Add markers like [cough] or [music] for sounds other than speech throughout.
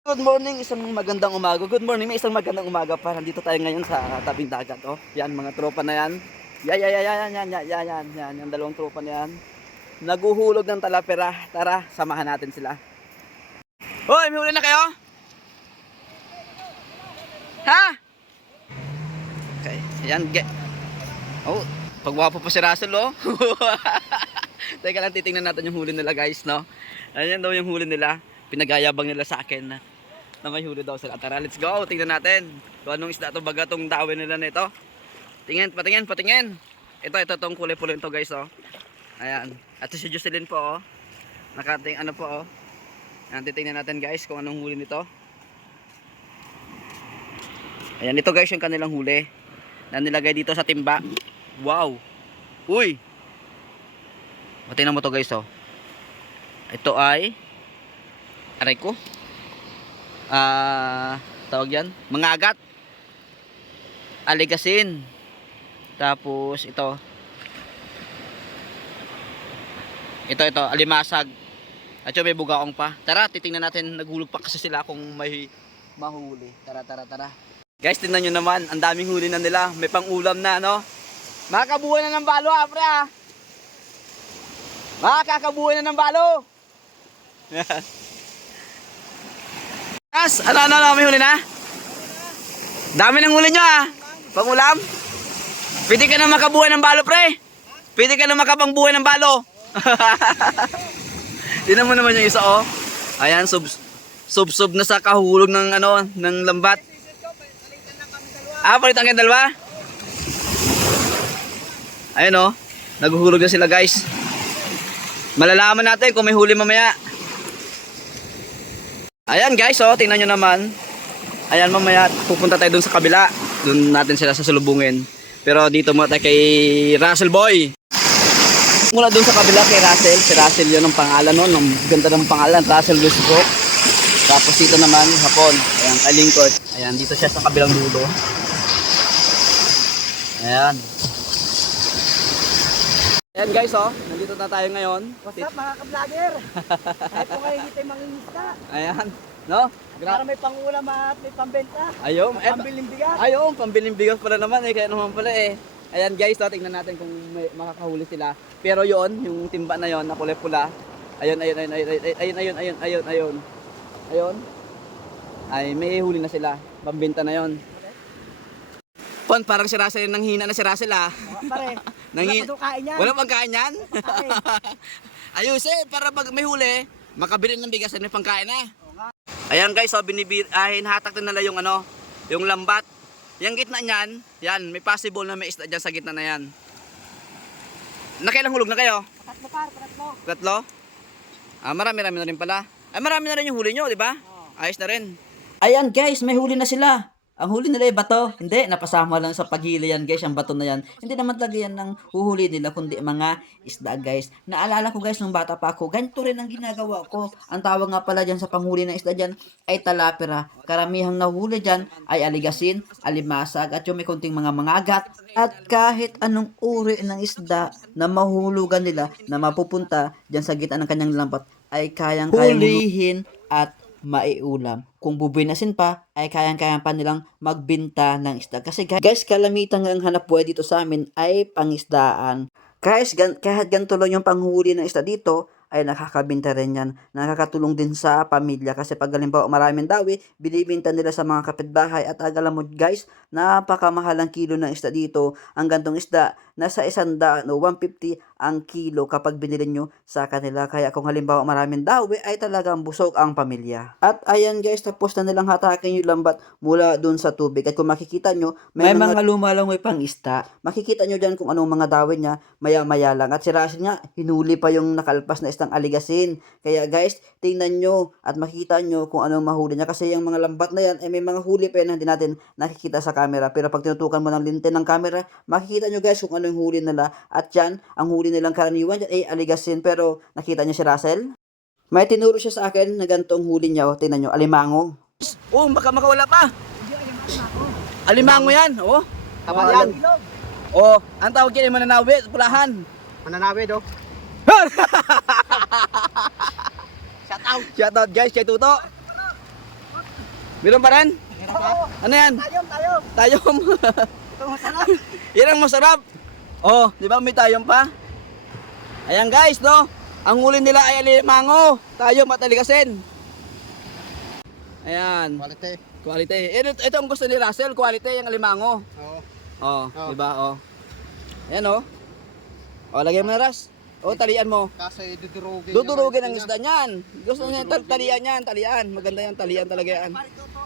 Good morning, isang magandang umaga. Good morning, may isang magandang umaga pa. Nandito tayo ngayon sa tabing dagat, oh. Yan, mga tropa na yan. Yan, yan, yan, yan, yan, yan, yan, yan, yan, yung dalawang tropa na yan. Naguhulog ng talapera. Tara, samahan natin sila. Hoy, may huli na kayo? Ha? Okay, yan, get. Oh, pagwapo pa si Russell, oh. [laughs] Teka lang, titingnan natin yung huli nila, guys, no? Ayan daw yung huli nila. Pinagayabang nila sa akin na, na may huli daw sila. Tara, let's go. Tingnan natin kung anong isda to baga tong dawin nila nito. Tingin, patingin, patingin. Ito, ito, tong kulay-pulay ito, guys, oh. Ayan. At si Jocelyn po, oh. Nakating, ano po, oh. Ayan, titingnan natin, guys, kung anong huli nito. Ayan, ito, guys, yung kanilang huli. Na nilagay dito sa timba. Wow. Uy. O, tingnan mo to, guys, oh. Ito ay aray ko. Ah, tawag yan, mga agat. Aligasin. Tapos ito. Ito ito, alimasag. At yung may bugaong pa. Tara, titingnan natin naghulog pa kasi sila kung may mahuli. Tara, tara, tara. Guys, tingnan nyo naman, ang daming huli na nila. May pang-ulam na, no? Makakabuhay na ng balo, ha, pre, ha? Makakabuhay na ng balo. [laughs] Yes, ano, ano, ano, may huli na? Dami ng huli nyo ah. Pangulam? Pwede ka na makabuhay ng balo, pre. Pwede ka na makapangbuhay ng balo. [laughs] Tingnan mo naman yung isa, oh. Ayan, sub, sub, sub na sa kahulog ng, ano, ng lambat. Ah, palitan kayo dalawa? Ayun, oh. Naghuhulog na sila, guys. Malalaman natin kung may huli mamaya. Ayan guys, oh, tingnan nyo naman. Ayan, mamaya pupunta tayo dun sa kabila. Dun natin sila sasalubungin. Pero dito muna tayo kay Russell Boy. Mula dun sa kabila kay Russell. Si Russell yun ang pangalan nun. Ang ganda ng pangalan, Russell Lusco. Tapos dito naman, hapon. Ayan, kay lingkod. Ayan, dito siya sa kabilang dulo. Ayan. Ayan guys, oh. Nandito na tayo ngayon. What's up mga ka-vlogger? [laughs] Kahit po kayo hindi tayo mangingisda. Ayan. No? Para Gra- may pangulam at may pambenta. Ayun. Eh, Pambiling bigat. Ayun, pambiling bigas pala naman eh. Kaya naman pala eh. Ayan guys, no, tingnan natin kung may makakahuli sila. Pero yon yung timba na yon na kulay pula. Ayun, ayun, ayun, ayun, ayun, ayun, ayun, ayun, ayun, ayun. Ayun. Ay, may huli na sila. Pambenta na yon. Pon, parang si Russell nang hina na si Russell ah. Oh, pare, Nangi- wala [laughs] kain yan. Wala pagkain yan? Pagkain. [laughs] Ayusin, para pag may huli, makabili ng bigas at may pangkain na. Nga. Ayan guys, so binibir, ah, hinahatak na nila yung ano, yung lambat. Yung gitna niyan, yan, may possible na may isda dyan sa gitna na yan. Nakailang hulog na kayo? Tatlo par, tatlo. Tatlo? Ah, marami-rami na rin pala. Ay, marami na rin yung huli nyo, di ba? Ayos na rin. Ayan guys, may huli na sila. Ang huli nila ay bato. Hindi, napasama lang sa paghili yan guys, ang bato na yan. Hindi naman talaga yan ng huhuli nila, kundi mga isda guys. Naalala ko guys, nung bata pa ako, ganito rin ang ginagawa ko. Ang tawag nga pala dyan sa panghuli ng isda dyan ay talapera. Karamihang nahuli dyan ay aligasin, alimasag, at yung may konting mga mangagat. At kahit anong uri ng isda na mahulugan nila na mapupunta dyan sa gitna ng kanyang lampat ay kayang-kayang hulihin at maiulam. Kung bubinasin pa, ay kayang-kayang pa nilang magbinta ng isda. Kasi guys, guys kalamitan ang hanap buhay dito sa amin ay pangisdaan. Guys, gan kahit ganito lang yung panghuli ng isda dito, ay nakakabinta rin yan. Nakakatulong din sa pamilya kasi pag halimbawa maraming dawi, binibinta nila sa mga kapitbahay at agala mo guys, napakamahal ang kilo ng isda dito. Ang gantong isda, nasa isanda no, 150 ang kilo kapag binili nyo sa kanila. Kaya kung halimbawa maraming dawi, ay talagang busog ang pamilya. At ayan guys, tapos na nilang hatakin yung lambat mula dun sa tubig. At kung makikita nyo, may, mga, lumalangoy pang isda. Makikita nyo dyan kung anong mga dawi niya, maya-maya lang. At si Russell nga, hinuli pa yung nakalpas na istang aligasin. Kaya guys, tingnan nyo at makikita nyo kung anong mahuli niya. Kasi yung mga lambat na yan, eh, may mga huli pa yan na hindi natin nakikita sa camera. Pero pag tinutukan mo ng linte ng camera, makikita nyo guys kung ano yung huli nila. At yan, ang huli nilang karaniwan dyan ay aligasin. Pero nakita nyo si Russell? May tinuro siya sa akin na ganitong huli niya. O, tingnan nyo, alimango. Oh, baka makawala pa. Alimango yan, oh. Tama yan. Oh, ang tawag yan ay mananawi, pulahan. Mananawi do. [laughs] Shout out. Shout out guys kay Tuto. Meron pa rin? Ano yan? Tayong, tayong. Tayom. Ito masarap. [laughs] Yan ang masarap. Oh, di ba may tayom pa? Ayan guys, no? Ang huli nila ay alimango. Tayom at alikasin. Ayan. Quality. Quality. Ito, ito ang gusto ni Russell, quality yung alimango. Oo. Oh, Oh. di ba? Oh. Ayan oh. Oh, lagyan mo na Ras. Oh, talian mo. Kasi dudurugin. Dudurugin ang isda niyan. Gusto niya tal talian yan, talian. Maganda yan, talian talaga yan.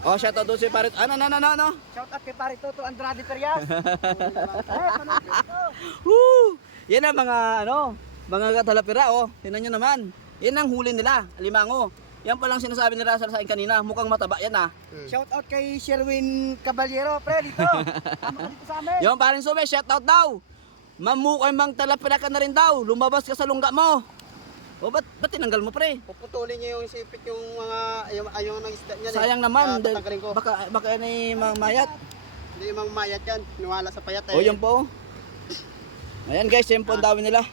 Oh, shout out doon si Parit. Ano, ano, ano, ano? Shout out kay pare Toto Andrade Perias. Eh, [laughs] panood ito. Woo! Yan ang mga ano, mga katalapira oh. Tingnan niyo naman. Yan ang huli nila, alimango. Yan pa lang sinasabi ni Russell sa akin kanina, mukhang mataba yan ah. Shout out kay Sherwin Caballero, pre, dito. [laughs] Tama ka dito sa amin. Yung parin sume, shout out daw. Mamukay mang talapira ka na rin daw. Lumabas ka sa lungga mo. O ba't, ba't tinanggal mo pre? Puputulin niya yung sipit yung mga ayaw, ayaw ng isda niya. Sayang naman. dahil Tatanggalin ko. Baka, baka ay mga mayat. Hindi mang mayat yan. Niwala sa payat eh. O yan po. Ayan guys, yan po ang dami nila.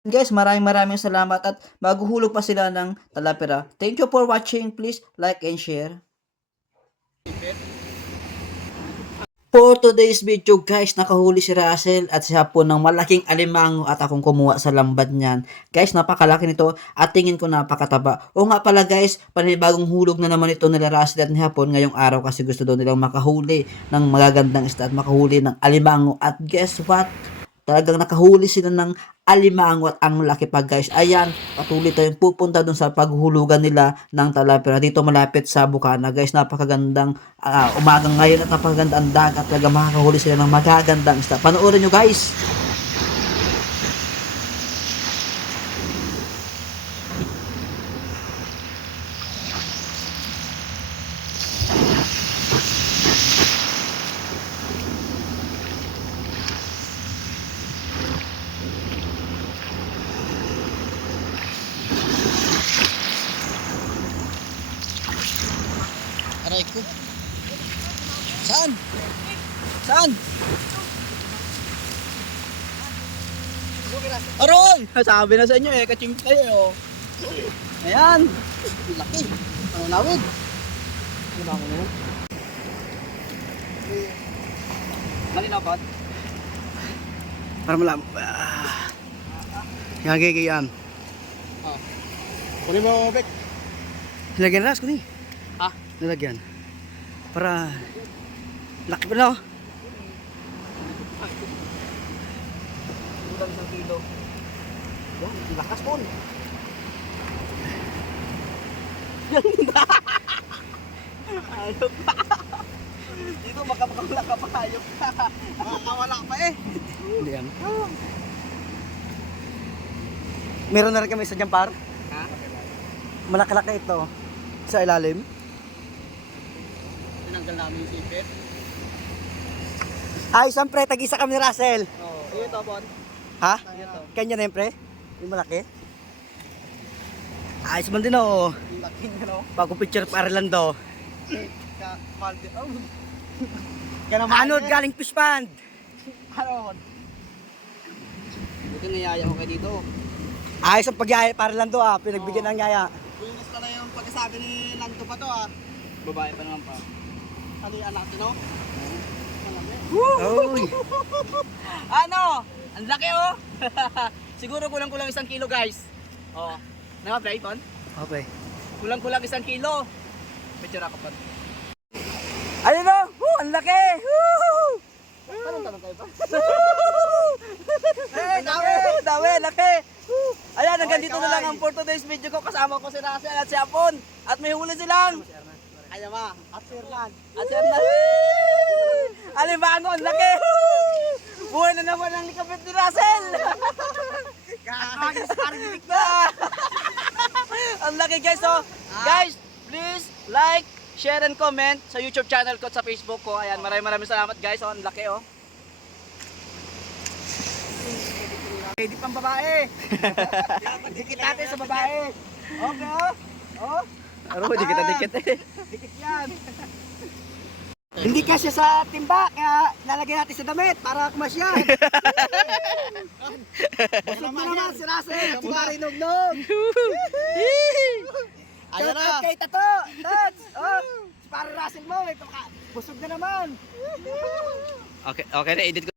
Guys, maraming maraming salamat at maguhulog pa sila ng talapira. Thank you for watching. Please like and share. For today's video guys, nakahuli si Russell at siya po ng malaking alimango at akong kumuha sa lambat niyan. Guys, napakalaki nito at tingin ko napakataba. O nga pala guys, panibagong hulog na naman ito nila Russell at ni Hapon ngayong araw kasi gusto daw nilang makahuli ng magagandang isda at makahuli ng alimango. At guess what? Talagang nakahuli sila ng alimango at ang laki pa guys. Ayan, patuloy tayong pupunta dun sa paghulugan nila ng talapira. Dito malapit sa Bukana guys. Napakagandang ah, umagang ngayon at napakaganda ang dagat. Talaga makakahuli sila ng magagandang isda. Panoorin nyo guys. Aray ko. Saan? Saan? Aroy! Sabi na sa inyo eh, kaching kayo eh. Ayan. Laki. Ang nawid. Ano ba ako na yun? Malinapat. Para malam. Ah. Yan kay yan. Ah. Kunin mo, Bek. Nilagyan ras, kunin. Ha? Nilagyan. Para laki pa na oh. Kulang isang kilo. Yan, lakas po. Ayop pa. Dito makamakawala ka pa, ayop ka. Makakawala pa eh. Hindi yan. Meron na rin kami sa jampar. Ha? Malaki-laki ito. Sa ilalim. Tinanggal namin yung sipit. Ay, siyempre, tag-isa kami ni Russell. Oo. Oh, ito, Bon. Ha? Ito. Kanya na yun, pre? Yung malaki? Ayos man din oh. Yung laki nga, no? Bago picture para lang do. Ka, mahal din. Oh. Ano, galing fish pond. Ano? Buti niyaya ko kayo dito. Ayos ang pagyaya para lang do ah. Pinagbigyan ng yaya. Bulinis pala yung pagkasabi ni Lanto pa to ah. Babae pa naman pa. Ano yung anak no? Uy. [laughs] Ano? Ang laki oh! [laughs] Siguro kulang-kulang isang kilo guys. Oh. Naka-play pon? Okay. Kulang-kulang isang kilo. Picture ako pa. Ayun oh. Woo, ang laki. Woo. Tanong-tanong kayo pa. Hey, Dami! Dami! Laki! Ayan, hanggang dito na lang ang for today's video ko. Kasama ko si Russell at si Apon. At may huli silang. Ayaw ma. At Sir Lan. At si Hernan. Alimango, ang laki! Buhay na naman ang likapit ni Russell! Kakagis parang na! [laughs] ang laki guys, so guys, please like, share and comment sa YouTube channel ko sa Facebook ko. Ayan, maraming maraming salamat guys. Oh, ang laki oh. Pwede pang babae. [laughs] Dikit natin sa babae. Okay oh. Oh. Aro, di kita dikit eh. Dikit yan. Hindi kasi sa timba, kaya lalagyan natin sa damit para kumasyan. [laughs] Busog na naman si Russell, si Mari Nugnog. Ayan na. kay Tato, Tats, oh, Pare muscle mo, may paka, busog na naman. Okay, okay na, edit ko.